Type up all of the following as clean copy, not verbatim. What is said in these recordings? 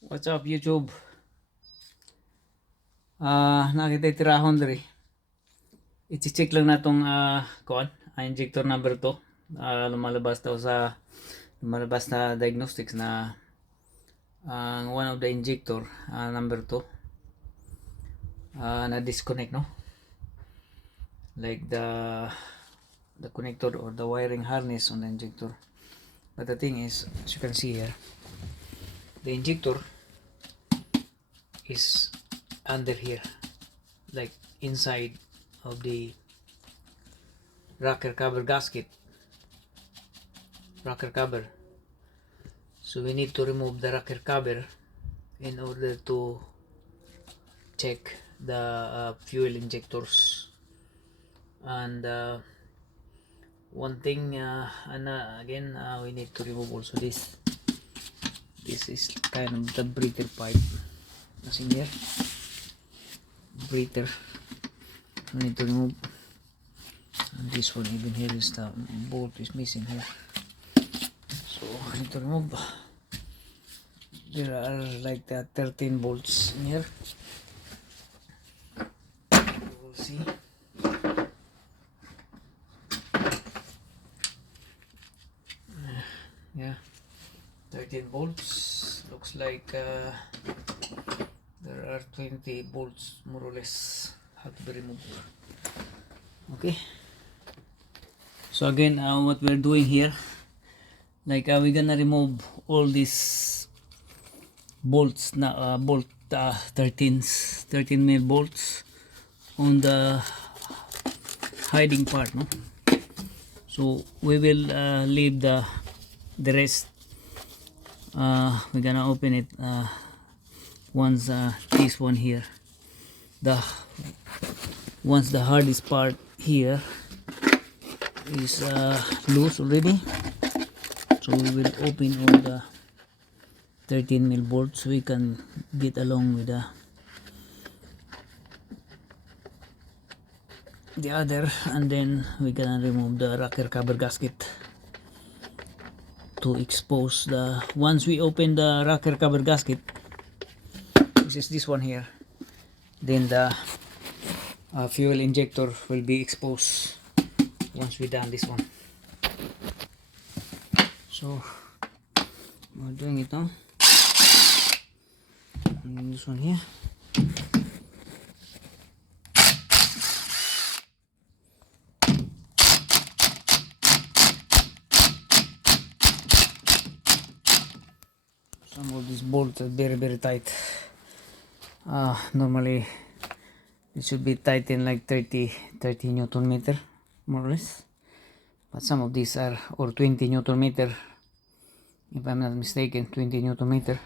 What's up YouTube? Nakita tirahon diri. I-check lang natong injector number 2. Lumalabas na diagnostics na ang one of the injector number 2 na disconnect, no? Like the connector or the wiring harness on the injector. But the thing is, as you can see here, the injector is under here, like inside of the rocker cover gasket, rocker cover. So we need to remove the rocker cover in order to check the fuel injectors. And one thing again, we need to remove also this is kind of the breather pipe. As in here, breather we need to remove. And this one, even here is the bolt is missing here, so I need to remove. There are like 13 bolts in here. We'll see. Yeah, 13 bolts. Looks like there are 20 bolts more or less have to be removed. Okay, so again, what we're doing here, like we're gonna remove all these bolts na bolt 13 mil bolts on the hiding part, no? So we will leave the rest. We're gonna open it once this one here, once the hardest part here is loose already. So we will open all the 13 mil bolts so we can get along with the other, and then we can remove the rocker cover gasket to expose the, once we open the rocker cover gasket, which is this one here, then the fuel injector will be exposed once we done this one. So we're doing it now. And this one here, some of these bolts are very tight. Normally it should be tightened like 30 Newton meter more or less, but some of these are, or 20 Newton meter if I'm not mistaken, 20 Newton meter,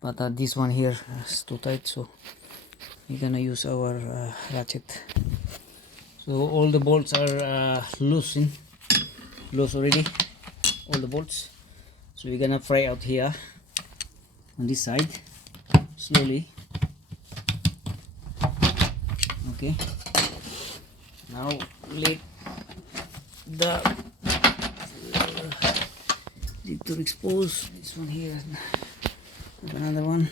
but this one here is too tight, so we're gonna use our ratchet. So all the bolts are loose already, all the bolts. So we're gonna fry out here on this side slowly. Okay, now let the to expose this one here and another one.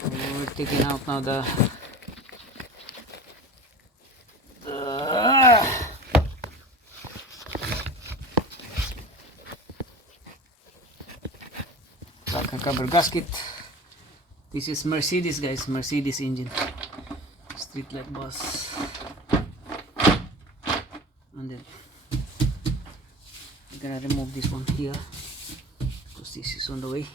So we're taking out now the rocker cover gasket. This is Mercedes, guys, Mercedes engine, street light bus. And then I'm gonna remove this one here because this is on the way.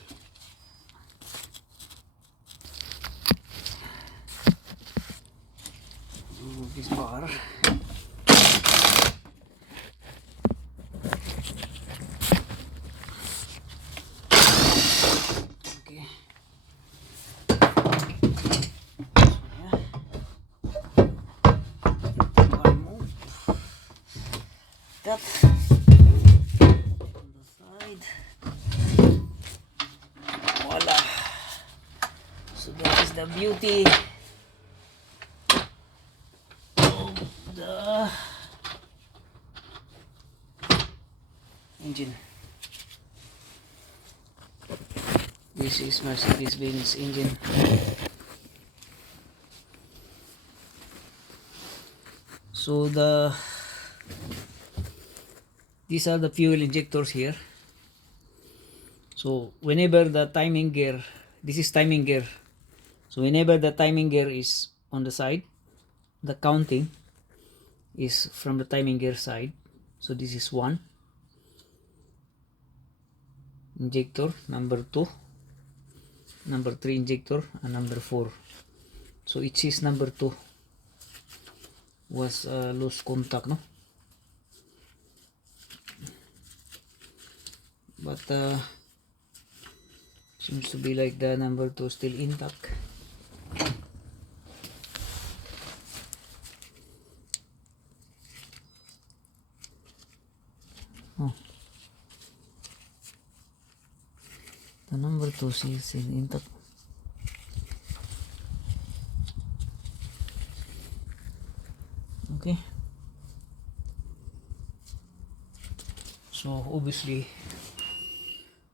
Remove this bar. Okay. Remove that. Voila. So that is the beauty of the engine. This is Mercedes-Benz engine. So these are the fuel injectors here. So whenever the timing gear, this is timing gear. So whenever the timing gear is on the side, the counting is from the timing gear side. So this is 1 injector, number 2, number 3 injector, and number 4. So it is number 2 was loose contact, no? But seems to be like the number 2 still intact. Oh, the number 2 is still intact. Okay, so obviously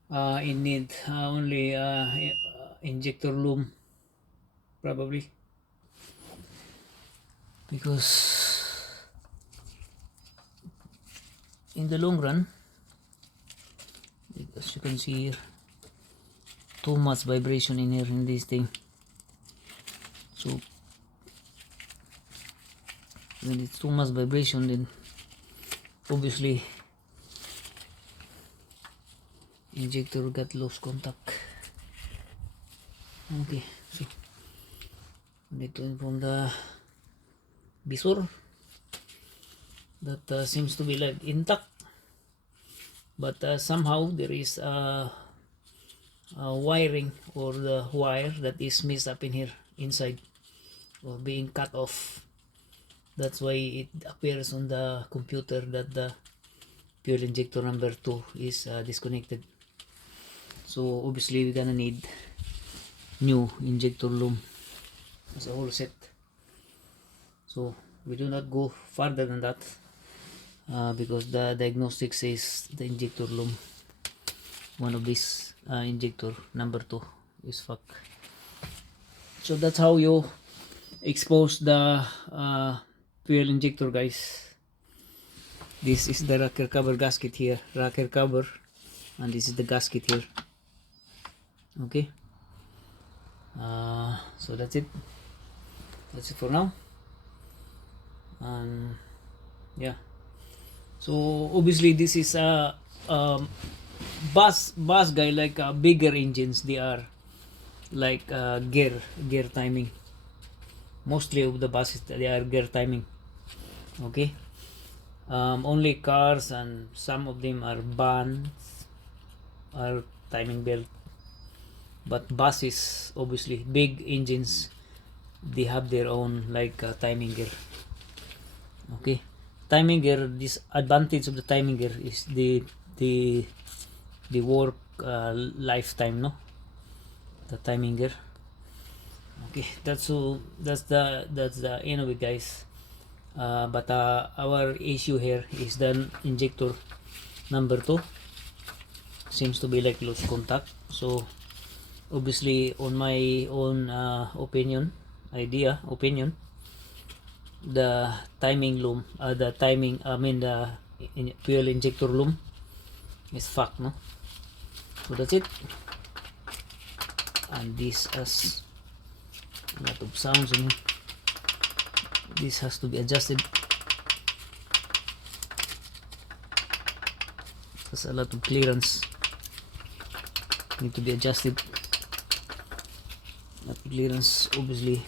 it need only injector loom probably, because in the long run, as you can see here, too much vibration in here in this thing. So when it's too much vibration, then obviously injector got loose contact. Okay, so need to inform the visor that seems to be like intact, but somehow there is a wiring or the wire that is messed up in here inside or being cut off. That's why it appears on the computer that the fuel injector number 2 is disconnected. So obviously we're gonna need new injector loom as a whole set. So we do not go further than that because the diagnostic says the injector loom, one of these injector number 2 is fuck. So that's how you expose the fuel injector, guys. This is the rocker cover gasket here, rocker cover, and this is the gasket here. Okay, so that's it for now. And yeah, so obviously this is a bus guy, like bigger engines, they are like gear timing. Mostly of the buses, they are gear timing. Okay, only cars and some of them are vans are timing belt, but buses, obviously big engines, they have their own like timing gear. Okay, timing gear, this advantage of the timing gear is the work lifetime, no, the timing gear. Okay, that's the end of it, guys. But our issue here is the injector number 2 seems to be like loose contact. So obviously on my own opinion, the timing loom, the fuel injector loom is fucked, no? So that's it. And this has a lot of sounds in here. This has to be adjusted. There's a lot of clearance need to be adjusted. That clearance, obviously,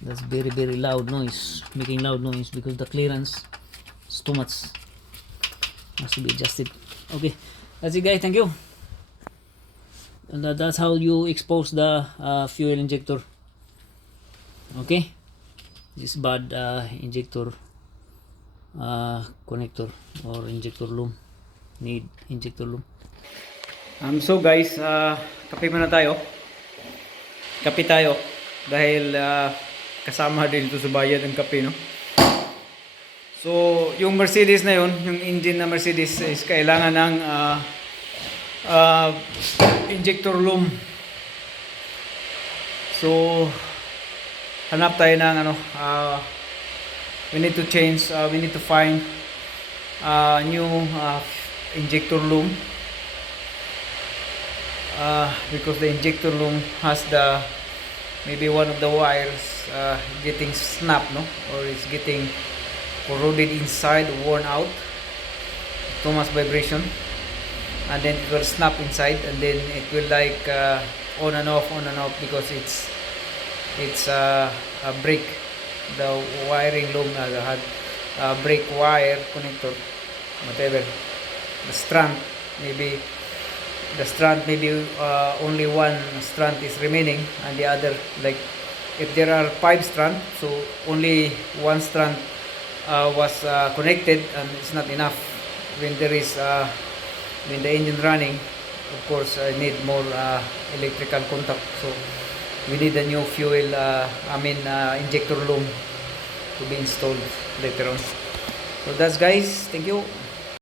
that's very loud noise, making loud noise because the clearance is too much, has to be adjusted. Okay, that's it, guys. Thank you. And that's how you expose the fuel injector. Okay, this bad injector connector or injector loom, need injector loom. So guys, kape muna tayo. Kape tayo dahil kasama din ito sa bayad ng kape, no? So yung Mercedes na yun, yung engine na Mercedes is kailangan ng uh, injector loom. So hanap tayo ng ano, we need to change, we need to find new injector loom, because the injector loom has the, maybe one of the wires getting snapped, no, or it's getting corroded inside, worn out, too much vibration, and then it will snap inside, and then it will like on and off, because it's a break, the wiring loom had break wire connector, whatever, the strand, maybe only one strand is remaining, and the other, like if there are 5 strands, so only one strand was connected, and it's not enough when there is when the engine running. Of course, I need more electrical contact, so we need a new fuel, injector loom to be installed later on. So that's, guys, thank you.